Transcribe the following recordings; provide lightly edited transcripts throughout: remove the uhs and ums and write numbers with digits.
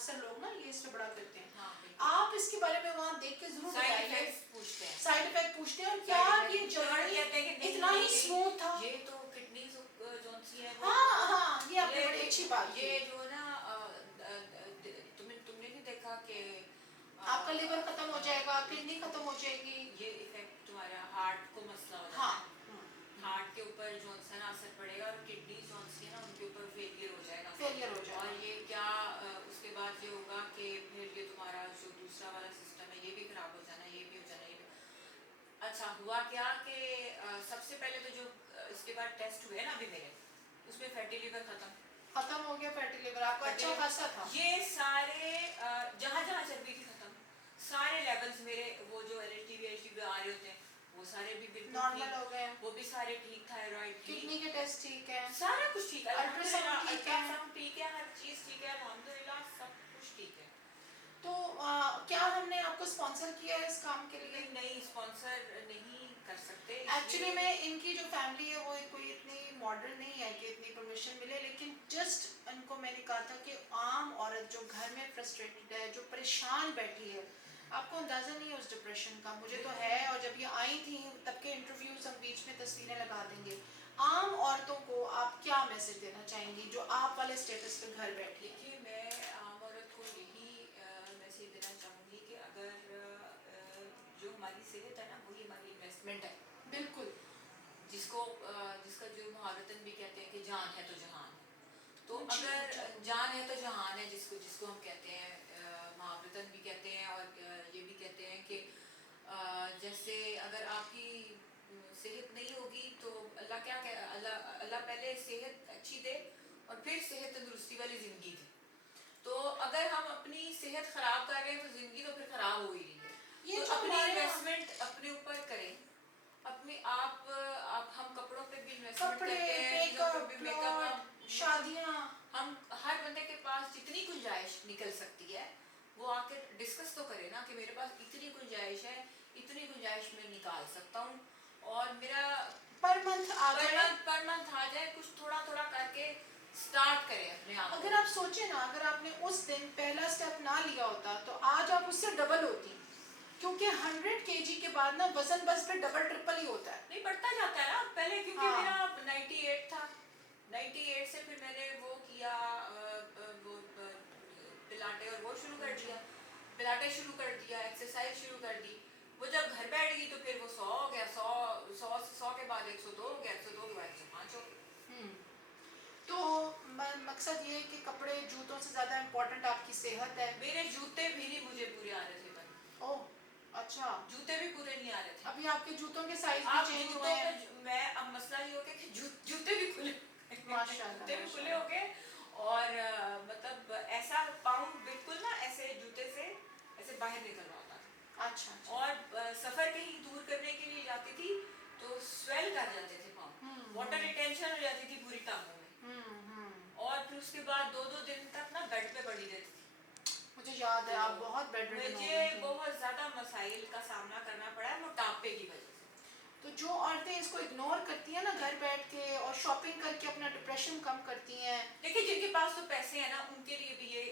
اکثر لوگ نا یہ اس پہ بڑا کرتے ہیں. ہاں آپ اس کے بارے میں وہاں دیکھ کے ضرور بتائیے. سائڈ افیکٹ پوچھتے ہیں اور کیا یہ جرنی اتنا ہی اسموتھ تھا. یہ تو کڈنیز جون سی ہے. ہاں ہاں یہ آپ نے بڑی اچھی بات کی. یہ جو نا تم نے نہیں دیکھا کہ آپ کا لیور ختم ہو جائے گا, کڈنی ختم ہو جائے گی. یہ افیکٹ تمہارا ہارٹ کو مسئلہ ہو جاتا ہے. ہارٹ کے اوپر جو سا نا اثر پڑے گا, اور کڈنی جو سی ہے نا ان کے اوپر فیلئر ہو جائے گا. اور یہ کیا اس کے بعد یہ ہوگا کہ پھر یہ تمہارا جو دوسرا والا سسٹم ہے یہ بھی خراب ہو جانا, یہ بھی ہو جانا, یہ بھی. اچھا ہوا کیا کہ سب سے پہلے تو جو اس کے بعد ٹیسٹ ہوئے نا ابھی میرے, اس میں فیٹی لیور ختم ہو گیا. فیٹی لیور آپ کا اچھا خاصا تھا. یہ سارے جہاں جہاں چربی تھی ختم, سارے لیولز میرے وہ جو L H T V H T آ رہے ہوتے ہیں وہ سارے بھی بالکل نارمل ہو گئے, وہ بھی سارے ٹھیک. تھائرائڈ, کڈنی کے ٹیسٹ ٹھیک ہے, سارا کچھ ٹھیک ہے, الٹراساؤنڈ ٹھیک ہے, ہر چیز ٹھیک ہے الحمدللہ, سب کچھ ٹھیک ہے. تو کیا ہم نے آپ کو اسپانسر کیا ہے اس کام کے لیے؟ نہیں, اسپانسر نہیں کر سکتے. ایکچولی میں ان کی جو فیملی ہے وہ کوئی اتنی ماڈرن نہیں ہے کہ اتنی پرمیشن ملے, لیکن جسٹ ان کو میں نے کہا تھا کہ عام عورت جو گھر میں فرسٹریٹڈ ہے, جو پریشان بیٹھی ہے, آپ کو اندازہ نہیں ہے اس ڈپریشن کا, مجھے تو ہے. اور جب یہ آئی تھیں تب کے انٹرویوز ہم بیچ میں تصویریں لگا دیں گے. عام عورتوں کو آپ کیا میسج دینا چاہیں گی جو آپ والے اسٹیٹس پہ گھر بیٹھی ہیں؟ دیکھیے میں عام عورت کو یہی میسج دینا چاہوں گی کہ اگر جو ہماری صحت ہے نا وہی ہماری انویسٹمنٹ ہے. بالکل. جس کا جو مہارتن بھی کہتے ہیں کہ جان ہے تو جہان ہے. تو اگر جان ہے تو جہان ہے, جس کو ہم کہتے ہیں, مہاورتن بھی کہتے ہیں, اور یہ بھی کہتے ہیں کہ جیسے اگر آپ کی صحت نہیں ہوگی تو اللہ کیا کہ اللہ پہلے صحت اچھی دے اور پھر صحت تندرستی والی زندگی دے. تو اگر ہم اپنی صحت خراب کر رہے ہیں تو زندگی تو پھر خراب ہو ہی رہی ہے. تو اپنی انویسٹمنٹ اپنے اوپر کریں. اپنے آپ ہم کپڑوں پہ بھی انویسٹمنٹ کرتے ہیں, شادیاں, ہم ہر بندے کے پاس جتنی گنجائش نکل سکتی ہے وہ آ کے ڈسکس تو کرے نا کہ میرے پاس اتنی گنجائش ہے, اتنی گنجائش میں نکال سکتا ہوں, اور میرا پر منتھ آ جائے, کچھ تھوڑا تھوڑا کر کے اسٹارٹ کریں اپنے آپ. اگر آپ سوچیں نا, اگر آپ نے اس دن پہلا اسٹیپ نہ لیا ہوتا تو آج آپ اس سے ڈبل ہوتی, کیونکہ 100 kg کے بعد نا وزن بس پہ ڈبل ٹرپل ہی ہوتا ہے. نہیں بڑھتا جاتا ہے نا. پہلے کیونکہ میرا 98 تھا, 98 سے پھر میں نے وہ کیا پلاٹے, اور وہ شروع کر دیا, پلاٹے شروع کر دیا, ایکسرسائز شروع کر دی. وہ جب گھر بیٹھ گئی تو پھر وہ 100 ہو گیا, 100 کے بعد 102 ہو گیا, 102 کے بعد 105 ہو گیا. تو مقصد یہ ہے کہ کپڑے جوتوں سے زیادہ امپورٹنٹ آپ کی صحت ہے. میرے جوتے بھی نہیں مجھے پورے آ رہے تھے بھائی. اوہ اچھا, جوتے بھی پورے نہیں آ رہے تھے. ابھی آپ کے جوتوں کے سائز بھی چینج ہوئے ہیں. میں اب مسئلہ یہ ہو گیا کہ جوتے بھی کھلے, ماشاءاللہ جوتے بھی کھلے ہو گئے, اور مطلب ایسا پاؤنڈ بالکل نا ایسے جوتے سے ایسے باہر نکل رہا ہوتا تھا. اچھا. اور سفر کہیں دور کرنے کے لیے جاتی تھی تو سویل کر جاتے تھے پاؤں, واٹر ریٹینشن ہو جاتی تھی پوری ٹانگوں میں, اور پھر اس کے بعد 2 دن تک نا بیڈ پہ پڑی رہتی تھی. مجھے یاد ہے آپ بہت بیڈ ریڈن ہو گئی تھی. مجھے بہت زیادہ مسائل کا سامنا کرنا پڑا ہے موٹاپے کی وجہ سے. تو جو عورتیں اس کو اگنور کرتی ہیں نا گھر بیٹھ کے, اور شاپنگ کر کے اپنا ڈپریشن کم کرتی ہیں. دیکھیں جن کے پاس تو پیسے ہیں نا ان کے لیے بھی یہ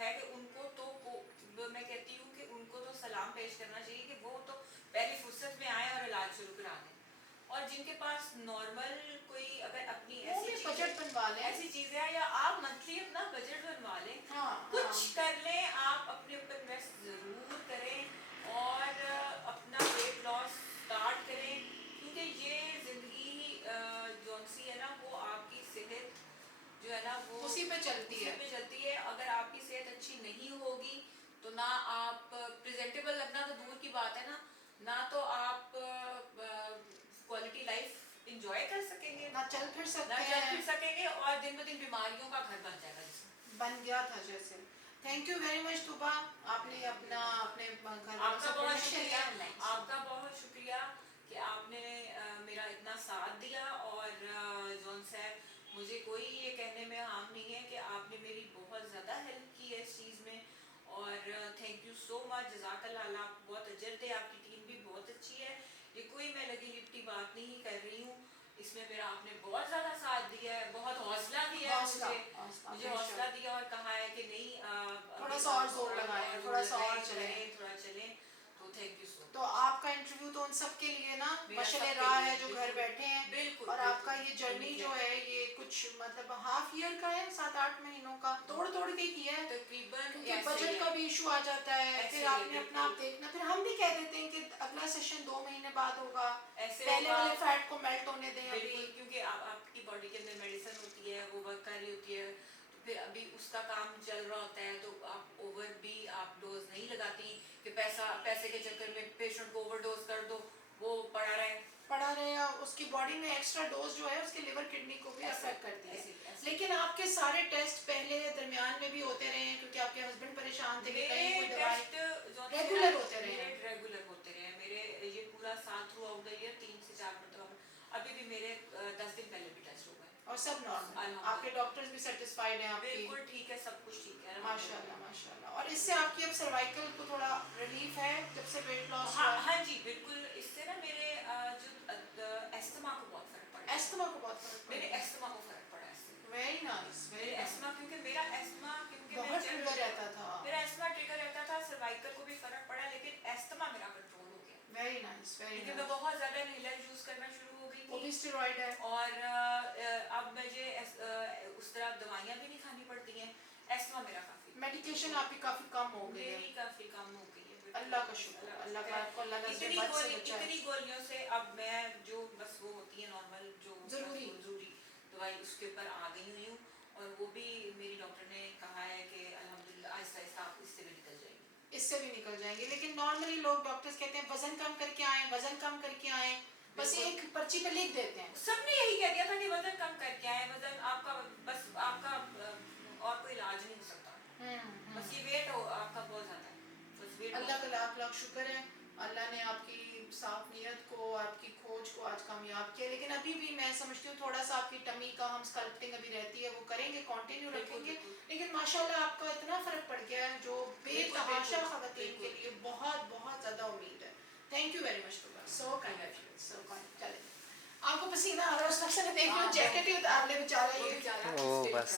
ہے کہ ان کو تو میں کہتی ہوں کہ ان کو تو سلام پیش کرنا چاہیے کہ وہ تو پہلی فرصت میں آئیں اور علاج شروع کرا دیں. اور جن کے پاس نارمل کوئی اگر اپنی ایسی چیز ہے, یا آپ منتھلی اپنا بجٹ بنوا لیں, کچھ کر لیں, آپ اپنے اوپر انویسٹ ضرور کریں, اور اپنا ویٹ لاس اسٹارٹ کریں, کیونکہ یہ زندگی جو سی ہے نا وہ آپ کی صحت جو ہے نا وہ اسی پہ چلتی ہے. اگر آپ کی صحت اچھی نہیں ہوگی تو نہ آپ پریزنٹیبل لگنا تو دور کی بات ہے نا, نہ تو آپ کوالٹی لائف انجوائے کر سکیں گے, نہ چل پھر سکیں گے, اور دن بہ دن بیماریوں کا گھر بن جائے گا, بن گیا تھا جیسے. Thank you very much Tuba, آپ نے اپنے گھر آپ کا بہت شکریہ کہ آپ نے میرا اتنا ساتھ دیا. اور جون صاحب مجھے کوئی یہ کہنے میں ہارم نہیں ہے کہ آپ نے میری بہت زیادہ ہیلپ کی ہے اس چیز میں, اور تھینک یو سو مچ, جزاک اللہ, اللہ آپ بہت اجر دے, آپ کی ٹیم بھی بہت اچھی ہے. یہ کوئی میں لگی لپٹی بات نہیں کر رہی ہوں, اس اس میں میرا آپ نے بہت زیادہ ساتھ دیا ہے, بہت حوصلہ دیا ہے مجھے حوصلہ دیا اور کہا ہے کہ نہیں تھوڑا سا اور زور لگائیں, تھوڑا سا اور چلیں, تھوڑا چلیں. تو تھینک یو سو تو آپ کا انٹرویو تو ان سب کے لیے نا مشعل راہ ہے جو گھر بیٹھے ہیں, اور آپ کا یہ جرنی جو ہے یہ کچھ مطلب ہاف ایئر کا ہے, 7-8 مہینوں کا توڑ کے کیا ہے تقریباً, کیونکہ بجٹ کا بھی ایشو آ جاتا ہے, پھر آپ نے اپنا آپ دیکھنا, پھر ہم بھی کہہ دیتے ہیں کہ اگلا سیشن 2 مہینے بعد ہوگا, پہلے والے فیٹ کو میلٹ ہونے دیں ابھی, کیونکہ آپ کی باڈی کے اندر میڈیسن ہوتی ہے, وہ ورک کر رہی ہوتی ہے, تو پھر ابھی اس کا کام چل رہا ہوتا ہے, تو آپ اوور بھی آپ ڈوز نہیں لگاتی کہ پیسے کے چکر میں پیشنٹ کو اوور ڈوز کر دو, وہ پڑا رہے, اس کی باڈی میں ایکسٹرا ڈوز جو ہے اس کے لیور کڈنی کو بھی افیکٹ کرتی ہے. لیکن آپ کے سارے ٹیسٹ پہلے درمیان میں بھی ہوتے رہے ہیں کیونکہ آپ کے ہسبینڈ پریشان تھے کہ کہیں کوئی دوائی ریگولر ہوتے رہے, ریگولر ہوتے رہے میرے, یہ پورا سال تھرو آؤٹ دا ایئر 3 سے 4 مرتبہ, ابھی بھی میرے 10 دن پہلے بھی ٹیسٹ ہو گئے اور سب نارمل, آپ کے ڈاکٹرز بھی سیٹسفائیڈ ہیں آپ کی, بالکل ٹھیک ہے, سب کچھ ٹھیک ہے ماشاءاللہ ماشاءاللہ. اور اس سے آپ کی اب سروائکل کو تھوڑا ریلیف ہے جب سے ویٹ لاس ہوا ہے؟ ہاں جی بالکل, اس سے نا میرے جو ایستھما کو بہت فرق پڑا, ایستھما کو بہت فرق پڑا, میرے ایستھما کو فرق پڑا ہے, ویری نائس, میرے ایستھما, کیونکہ میرا ایستھما بہت ٹریگر رہتا تھا, میرا ایستھما ٹریگر رہتا تھا, سروائکل کو بھی فرق پڑا, لیکن ایستھما میرا کنٹرول ہو گیا, ویری نائس, کیونکہ میں بہت زیادہ انہیلر یوز کرنا شروع ہو گئی وہ بھی تھی, اسٹیرائڈ ہے, اور اب مجھے اس طرح دوائیاں بھی نہیں کھانی پڑتی ہیں, ایستھما میرا کافی, میڈیکیشن آپ کی کافی کم ہو گئی ہے, میری کافی کم ہو گئی ہے, اللہ کا شکر, اللہ کا آپ کو اللہ کا بد سے بچائے, اتنی گولیوں سے اب میں جو بس وہ ہوتی ہے نارمل جو ضروری دوائی اس کے اوپر آ گئی ہوئی ہوں, اور وہ بھی میری ڈاکٹر نے کہا ہے کہ الحمدللہ آہستہ آہستہ آپ اس سے بھی نکل جائیں گے, اس سے بھی نکل جائیں گے. لیکن نارملی لوگ ڈاکٹرز کہتے ہیں وزن کم کر کے آئیں, وزن کم کر کے آئیں, بس ایک پرچی پہ لکھ دیتے ہیں, سب نے یہی کہہ دیا تھا کہ وزن کم کر کے آئیں, وزن آپ کا بس آپ کا اور کوئی علاج نہیں ہو سکتا, بس یہ ویٹ ہو آپ کا بہت زیادہ ہے, بس ویٹ. اللہ کا لاکھ لاکھ شکر ہے, اللہ نے آپ کی صاف نیت کو, آپ کی کھوج کو آج کامیاب کیا. لیکن ابھی بھی میں سمجھتی ہوں تھوڑا سا آپ کی ٹمی کا ہم اسکلپٹنگ ابھی رہتی ہے, وہ کریں گے, کنٹینیو رکھیں گے, لیکن ماشاءاللہ آپ کا اتنا فرق پڑ گیا ہے جو بے تحاشا خواتین کے لیے بہت بہت زیادہ امید ہے. Thank you very much, so kind, so kind. چلیں آپ کو پسینہ آ رہا ہے, اس وقت سے دیکھ لو جیکٹ ہی اتار لے بیچارہ, یہ